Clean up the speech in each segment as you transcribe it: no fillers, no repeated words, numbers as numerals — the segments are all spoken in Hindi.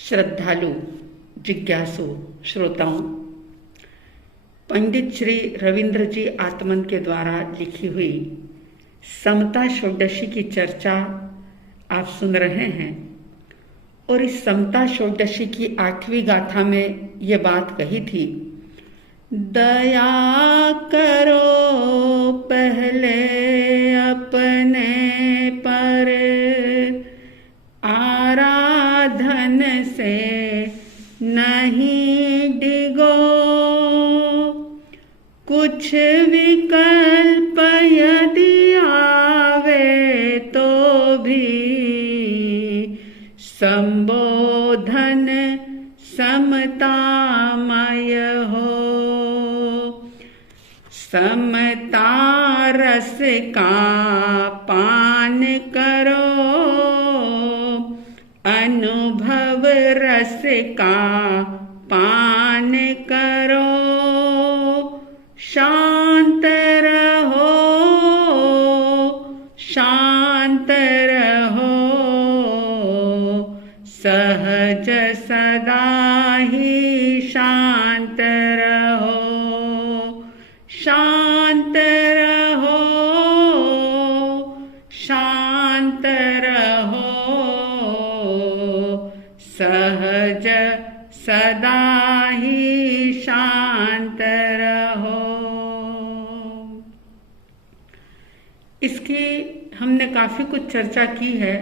श्रद्धालु जिज्ञासु श्रोताओं, पंडित श्री रविंद्र जी आत्मन के द्वारा लिखी हुई समता षोडशी की चर्चा आप सुन रहे हैं। और इस समता षोडशी की 8वीं गाथा में ये बात कही थी, दया करो पहले अपने पर, आराधन से नहीं डिगो, कुछ विकल्प यदि आवे तो भी, संबोधन समतामय हो। समता रस का पान करो, अनुभव रस का पान करो, शांत रहो शांत रहो, सहज सदा ही शांत रहो, शांत रहो शांत रहो, सहज सदा ही शांत रहो। इसकी हमने काफी कुछ चर्चा की है,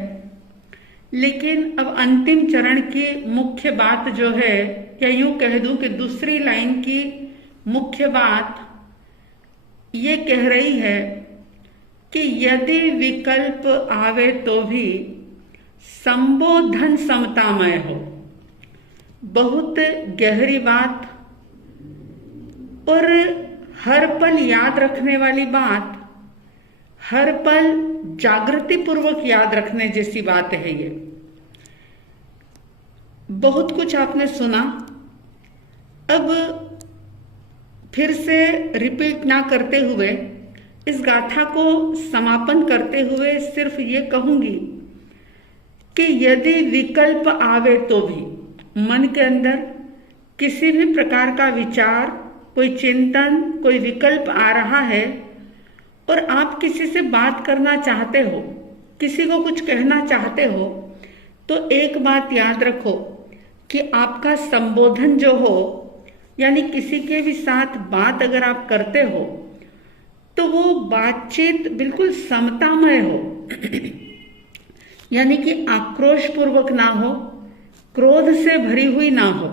लेकिन अब अंतिम चरण की मुख्य बात जो है, या यूं कह दूं कि दूसरी लाइन की मुख्य बात ये कह रही है कि यदि विकल्प आवे तो भी संबोधन समतामय हो। बहुत गहरी बात और हर पल याद रखने वाली बात, हर पल जागृति पूर्वक याद रखने जैसी बात है ये। बहुत कुछ आपने सुना, अब फिर से रिपीट ना करते हुए इस गाथा को समापन करते हुए सिर्फ ये कहूंगी कि यदि विकल्प आवे तो भी, मन के अंदर किसी भी प्रकार का विचार, कोई चिंतन, कोई विकल्प आ रहा है और आप किसी से बात करना चाहते हो, किसी को कुछ कहना चाहते हो, तो एक बात याद रखो कि आपका संबोधन जो हो, यानी किसी के भी साथ बात अगर आप करते हो तो वो बातचीत बिल्कुल समतामय हो। यानी कि आक्रोश पूर्वक ना हो, क्रोध से भरी हुई ना हो।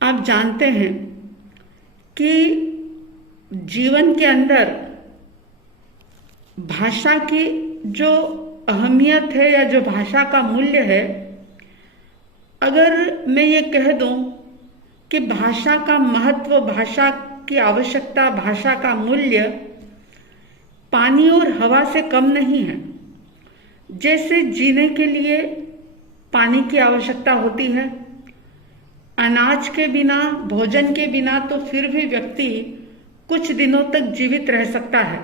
आप जानते हैं कि जीवन के अंदर भाषा की जो अहमियत है या जो भाषा का मूल्य है, अगर मैं ये कह दूं कि भाषा का महत्व, भाषा की आवश्यकता, भाषा का मूल्य पानी और हवा से कम नहीं है। जैसे जीने के लिए पानी की आवश्यकता होती है, अनाज के बिना, भोजन के बिना तो फिर भी व्यक्ति कुछ दिनों तक जीवित रह सकता है,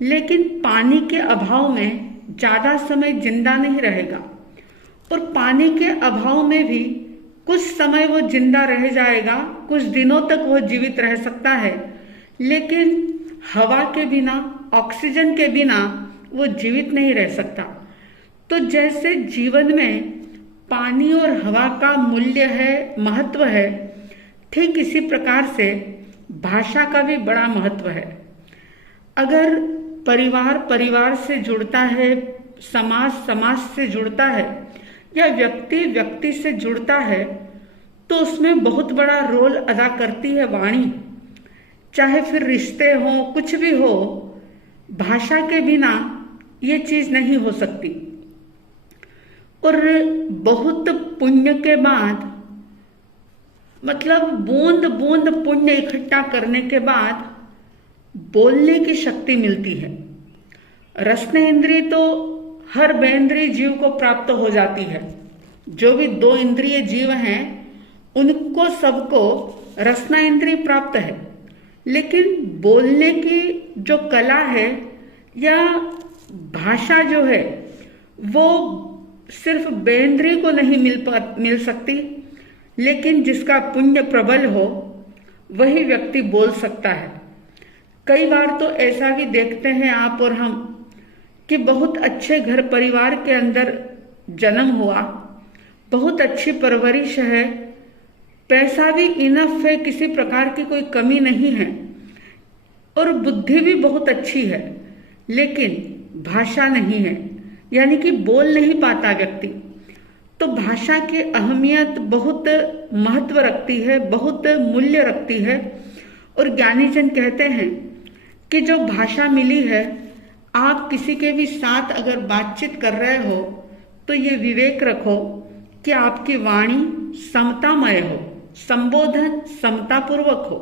लेकिन पानी के अभाव में ज्यादा समय जिंदा नहीं रहेगा। और पानी के अभाव में भी कुछ समय वो जिंदा रह जाएगा, कुछ दिनों तक वो जीवित रह सकता है, लेकिन हवा के बिना, ऑक्सीजन के बिना वो जीवित नहीं रह सकता। तो जैसे जीवन में पानी और हवा का मूल्य है, महत्व है, ठीक इसी प्रकार से भाषा का भी बड़ा महत्व है। अगर परिवार परिवार से जुड़ता है, समाज समाज से जुड़ता है, या व्यक्ति व्यक्ति से जुड़ता है, तो उसमें बहुत बड़ा रोल अदा करती है वाणी। चाहे फिर रिश्ते हो, कुछ भी हो, भाषा के बिना ये चीज नहीं हो सकती। और बहुत पुण्य के बाद, मतलब बूंद बूंद पुण्य इकट्ठा करने के बाद बोलने की शक्ति मिलती है। रसनेन्द्रिय तो हर बेंद्रिय जीव को प्राप्त हो जाती है। जो भी 2 इंद्रिय जीव हैं उनको सबको रसना इंद्रिय प्राप्त है, लेकिन बोलने की जो कला है या भाषा जो है वो सिर्फ बेंद्री को नहीं मिल सकती, लेकिन जिसका पुण्य प्रबल हो वही व्यक्ति बोल सकता है। कई बार तो ऐसा भी देखते हैं आप और हम कि बहुत अच्छे घर परिवार के अंदर जन्म हुआ, बहुत अच्छी परवरिश है, पैसा भी इनफ है, किसी प्रकार की कोई कमी नहीं है और बुद्धि भी बहुत अच्छी है, लेकिन भाषा नहीं है, यानी कि बोल नहीं पाता व्यक्ति। तो भाषा की अहमियत बहुत महत्व रखती है, बहुत मूल्य रखती है। और ज्ञानीजन कहते हैं कि जो भाषा मिली है, आप किसी के भी साथ अगर बातचीत कर रहे हो तो ये विवेक रखो कि आपकी वाणी समतामय हो, संबोधन समतापूर्वक हो।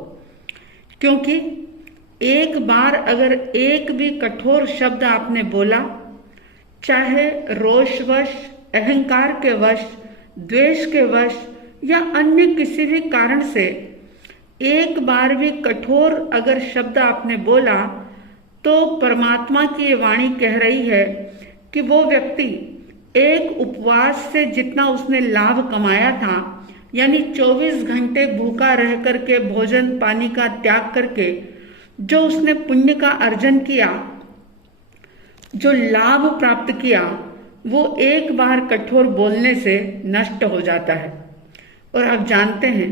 क्योंकि एक बार अगर एक भी कठोर शब्द आपने बोला, चाहे रोषवश, अहंकार के वश, द्वेष के वश या अन्य किसी भी कारण से एक बार भी कठोर अगर शब्द आपने बोला, तो परमात्मा की ये वाणी कह रही है कि वो व्यक्ति एक उपवास से जितना उसने लाभ कमाया था, यानी 24 घंटे भूखा रह करके भोजन पानी का त्याग करके जो उसने पुण्य का अर्जन किया, जो लाभ प्राप्त किया, वो एक बार कठोर बोलने से नष्ट हो जाता है। और आप जानते हैं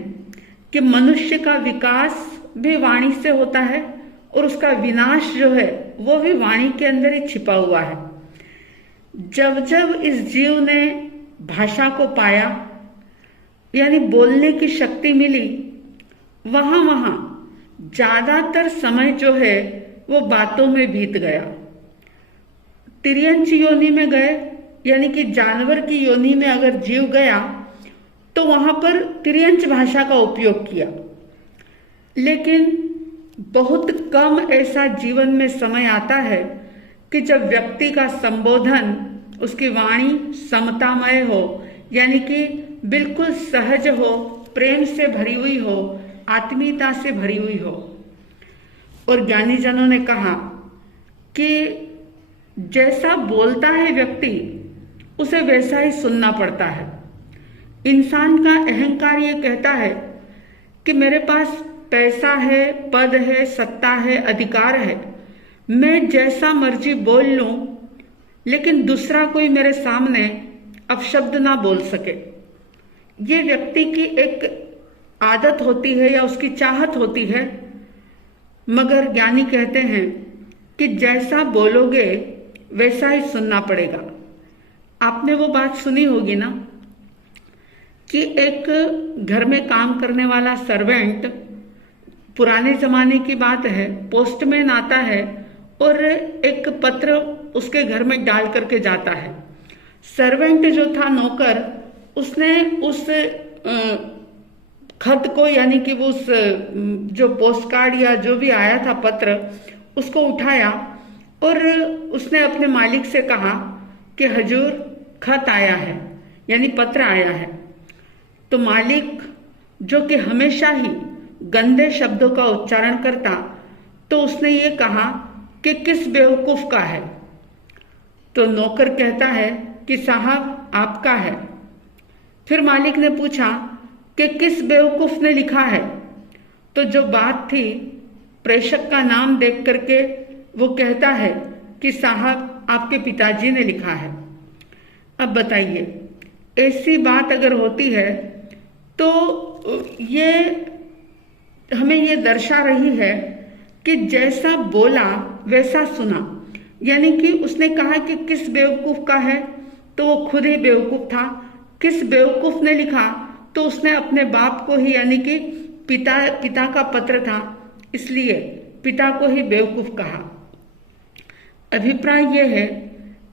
कि मनुष्य का विकास भी वाणी से होता है और उसका विनाश जो है वो भी वाणी के अंदर ही छिपा हुआ है। जब जब इस जीव ने भाषा को पाया, यानी बोलने की शक्ति मिली, वहां वहां ज्यादातर समय जो है वो बातों में बीत गया। तिर्यंच योनि में गए, यानी कि जानवर की योनि में अगर जीव गया तो वहां पर तिर्यंच भाषा का उपयोग किया। लेकिन बहुत कम ऐसा जीवन में समय आता है कि जब व्यक्ति का संबोधन, उसकी वाणी समतामय हो, यानी कि बिल्कुल सहज हो, प्रेम से भरी हुई हो, आत्मीयता से भरी हुई हो। और ज्ञानी जनों ने कहा कि जैसा बोलता है व्यक्ति उसे वैसा ही सुनना पड़ता है। इंसान का अहंकार ये कहता है कि मेरे पास पैसा है, पद है, सत्ता है, अधिकार है, मैं जैसा मर्जी बोल लूं, लेकिन दूसरा कोई मेरे सामने अपशब्द ना बोल सके। ये व्यक्ति की एक आदत होती है या उसकी चाहत होती है। मगर ज्ञानी कहते हैं कि जैसा बोलोगे वैसा ही सुनना पड़ेगा। आपने वो बात सुनी होगी ना कि एक घर में काम करने वाला सर्वेंट, पुराने जमाने की बात है, पोस्टमैन आता है और एक पत्र उसके घर में डाल करके जाता है। सर्वेंट जो था, नौकर, उसने उस खत को, यानी कि वो उस जो पोस्ट कार्ड या जो भी आया था पत्र, उसको उठाया और उसने अपने मालिक से कहा कि हजूर खत आया है, यानी पत्र आया है। तो मालिक, जो कि हमेशा ही गंदे शब्दों का उच्चारण करता, तो उसने ये कहा कि किस बेवकूफ का है। तो नौकर कहता है कि साहब आपका है। फिर मालिक ने पूछा कि किस बेवकूफ ने लिखा है। तो जो बात थी, प्रेषक का नाम देख करके वो कहता है कि साहब आपके पिताजी ने लिखा है। अब बताइए, ऐसी बात अगर होती है तो ये हमें ये दर्शा रही है कि जैसा बोला वैसा सुना। यानी कि उसने कहा कि किस बेवकूफ का है, तो वो खुद ही बेवकूफ था। किस बेवकूफ ने लिखा, तो उसने अपने बाप को ही, यानी कि पिता का पत्र था, इसलिए पिता को ही बेवकूफ कहा। अभिप्राय यह है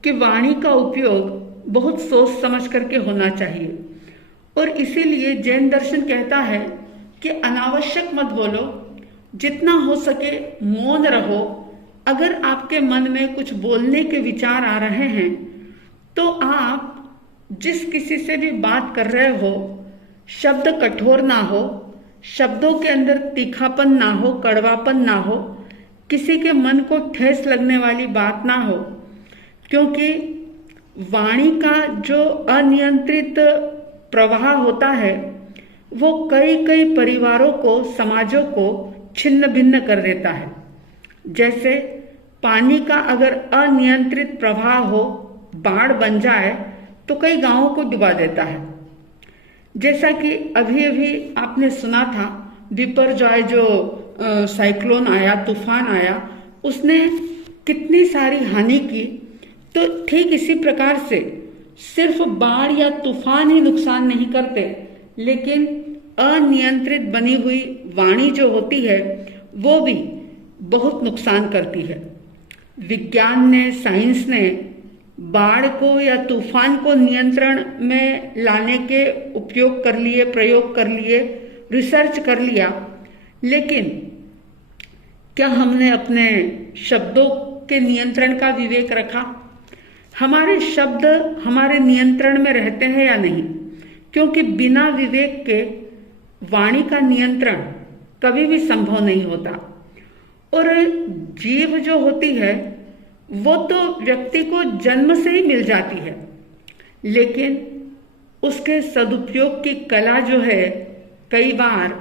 कि वाणी का उपयोग बहुत सोच समझ करके होना चाहिए। और इसीलिए जैन दर्शन कहता है कि अनावश्यक मत बोलो, जितना हो सके मौन रहो। अगर आपके मन में कुछ बोलने के विचार आ रहे हैं तो आप जिस किसी से भी बात कर रहे हो, शब्द कठोर ना हो, शब्दों के अंदर तीखापन ना हो, कड़वापन ना हो, किसी के मन को ठेस लगने वाली बात ना हो। क्योंकि वाणी का जो अनियंत्रित प्रवाह होता है वो कई कई परिवारों को, समाजों को छिन्न भिन्न कर देता है। जैसे पानी का अगर अनियंत्रित प्रवाह हो, बाढ़ बन जाए तो कई गांवों को डुबा देता है। जैसा कि अभी अभी आपने सुना था, बिपरजॉय जो साइक्लोन आया, तूफान आया, उसने कितनी सारी हानि की। तो ठीक इसी प्रकार से सिर्फ बाढ़ या तूफान ही नुकसान नहीं करते, लेकिन अनियंत्रित बनी हुई वाणी जो होती है वो भी बहुत नुकसान करती है। विज्ञान ने, साइंस ने बाढ़ को या तूफान को नियंत्रण में लाने के उपयोग कर लिए, प्रयोग कर लिए, रिसर्च कर लिया, लेकिन क्या हमने अपने शब्दों के नियंत्रण का विवेक रखा? हमारे शब्द हमारे नियंत्रण में रहते हैं या नहीं? क्योंकि बिना विवेक के वाणी का नियंत्रण कभी भी संभव नहीं होता। और जीभ जो होती है वो तो व्यक्ति को जन्म से ही मिल जाती है, लेकिन उसके सदुपयोग की कला जो है, कई बार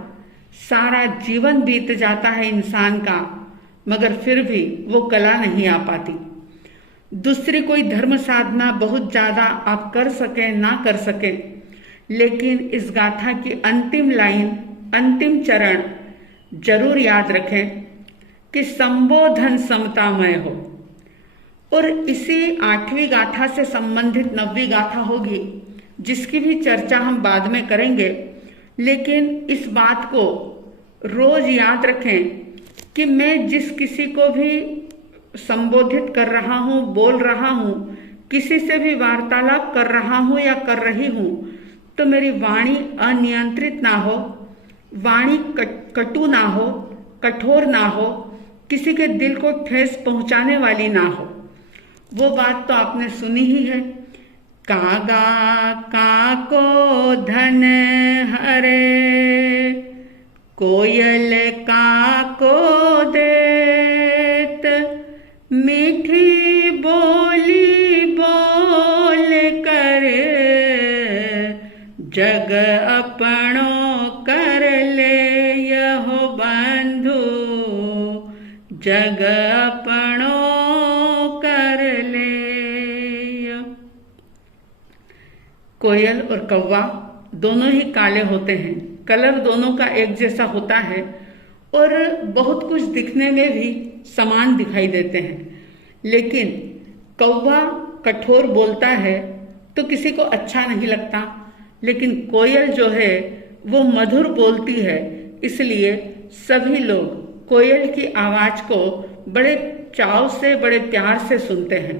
सारा जीवन बीत जाता है इंसान का, मगर फिर भी वो कला नहीं आ पाती। दूसरी कोई धर्म साधना बहुत ज्यादा आप कर सकें ना कर सकें, लेकिन इस गाथा की अंतिम लाइन, अंतिम चरण जरूर याद रखें कि संबोधन समतामय हो। और इसी 8वीं गाथा से संबंधित 9वीं गाथा होगी, जिसकी भी चर्चा हम बाद में करेंगे। लेकिन इस बात को रोज याद रखें कि मैं जिस किसी को भी संबोधित कर रहा हूं, बोल रहा हूं, किसी से भी वार्तालाप कर रहा हूं या कर रही हूं, तो मेरी वाणी अनियंत्रित ना हो, वाणी कटु ना हो, कठोर ना हो, किसी के दिल को ठेस पहुंचाने वाली ना हो। वो बात तो आपने सुनी ही है, कागा काको धन हरे, कोयल काको देत, मीठी बोली बोल कर, जग अपनों कर ले यहो बंधु, जग अपनों कर ले। कोयल और कौवा दोनों ही काले होते हैं, कलर दोनों का एक जैसा होता है और बहुत कुछ दिखने में भी समान दिखाई देते हैं। लेकिन कौवा कठोर बोलता है तो किसी को अच्छा नहीं लगता, लेकिन कोयल जो है वो मधुर बोलती है, इसलिए सभी लोग कोयल की आवाज को बड़े चाव से, बड़े प्यार से सुनते हैं।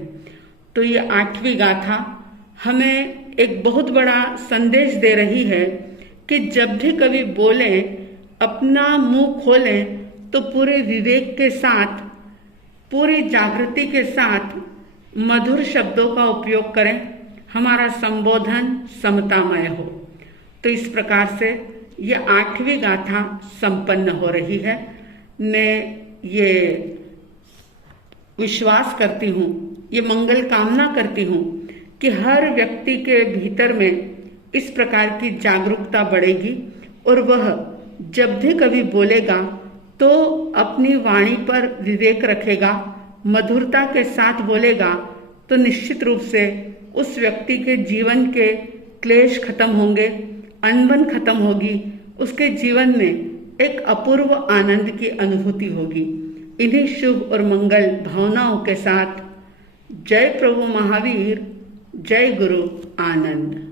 तो ये 8वीं गाथा हमें एक बहुत बड़ा संदेश दे रही है कि जब भी कभी बोलें, अपना मुंह खोलें तो पूरे विवेक के साथ, पूरी जागृति के साथ मधुर शब्दों का उपयोग करें, हमारा संबोधन समतामय हो। तो इस प्रकार से ये 8वीं गाथा संपन्न हो रही है। मैं ये विश्वास करती हूँ, ये मंगल कामना करती हूँ कि हर व्यक्ति के भीतर में इस प्रकार की जागरूकता बढ़ेगी और वह जब भी कभी बोलेगा तो अपनी वाणी पर विवेक रखेगा, मधुरता के साथ बोलेगा, तो निश्चित रूप से उस व्यक्ति के जीवन के क्लेश खत्म होंगे, अनबन खत्म होगी, उसके जीवन में एक अपूर्व आनंद की अनुभूति होगी। इन्हीं शुभ और मंगल भावनाओं के साथ जय प्रभु महावीर, जय गुरु आनंद।